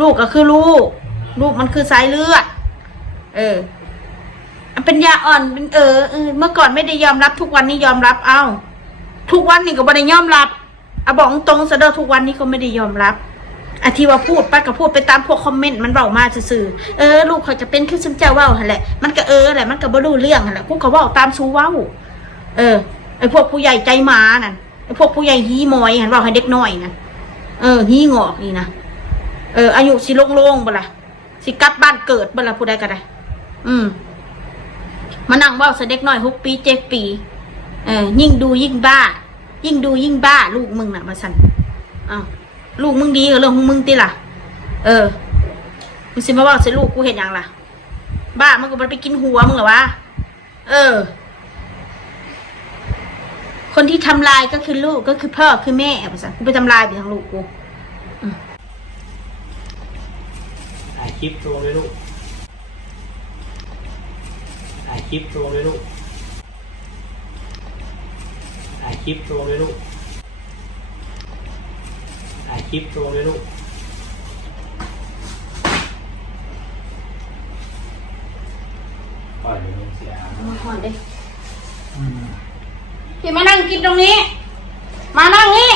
ลูกก็คือลูกมันคือสายเลือดเป็นยาอ่อนเป็นเมื่อก่อนไม่ได้ยอมรับทุกวันนี้ยอมรับเอาทุกวันนี้ก็ไม่ได้ยอมรับบอกตรงๆซะเด้อทุกวันนี้ก็ไม่ได้ยอมรับที่ว่าพูดไปก็พูดไปตามพวกคอมเมนต์มันเบามาซื่อลูกเขาจะเป็นคือซึมเจ้าเว้าหั่นแหละมันก็แหละมันก็บ่รู้เรื่องหั่นแหละกูก็เว้าตามซูเว้าไอ้พวกผู้ใหญ่ใจหมานั่นไอ้พวกผู้ใหญ่ฮีมอยหั่นเว้าให้เด็กน้อยนั่นฮีงอกนี่นะอายุสิโล่งๆบ่ล่ะสิกลับบ้านเกิดบ่ล่ะผู้ใดก็ได้มานั่งเว้าซะเด็กน้อย6 ปี 7 ปียิ่งดูยิ่งบ้ายิ่งดูยิ่งบ้าลูกมึงน่ะมาสั่นลูกมึงดีกับเรื่องของมึงติล่ะมึงสิมาว่าใส่ลูกกูเห็นยังล่ะบ้ามึงก็มันไปกินหัวมึงเหรอวะคนที่ทำลายก็คือลูกก็คือพ่อคือแม่มาสั่นกูไปทำลายไปทางลูกกูถ่ายคลิปโชว์เลยลูกถ่ายคลิปโชว์เลยลูกถ่ายคลิปโชว์เลยลูกถ่ายคลิปโชว์เลยลูกปล่อยเลยเสียมาก่อนดิพี่มานั่งกินตรงนี้มานั่งนี่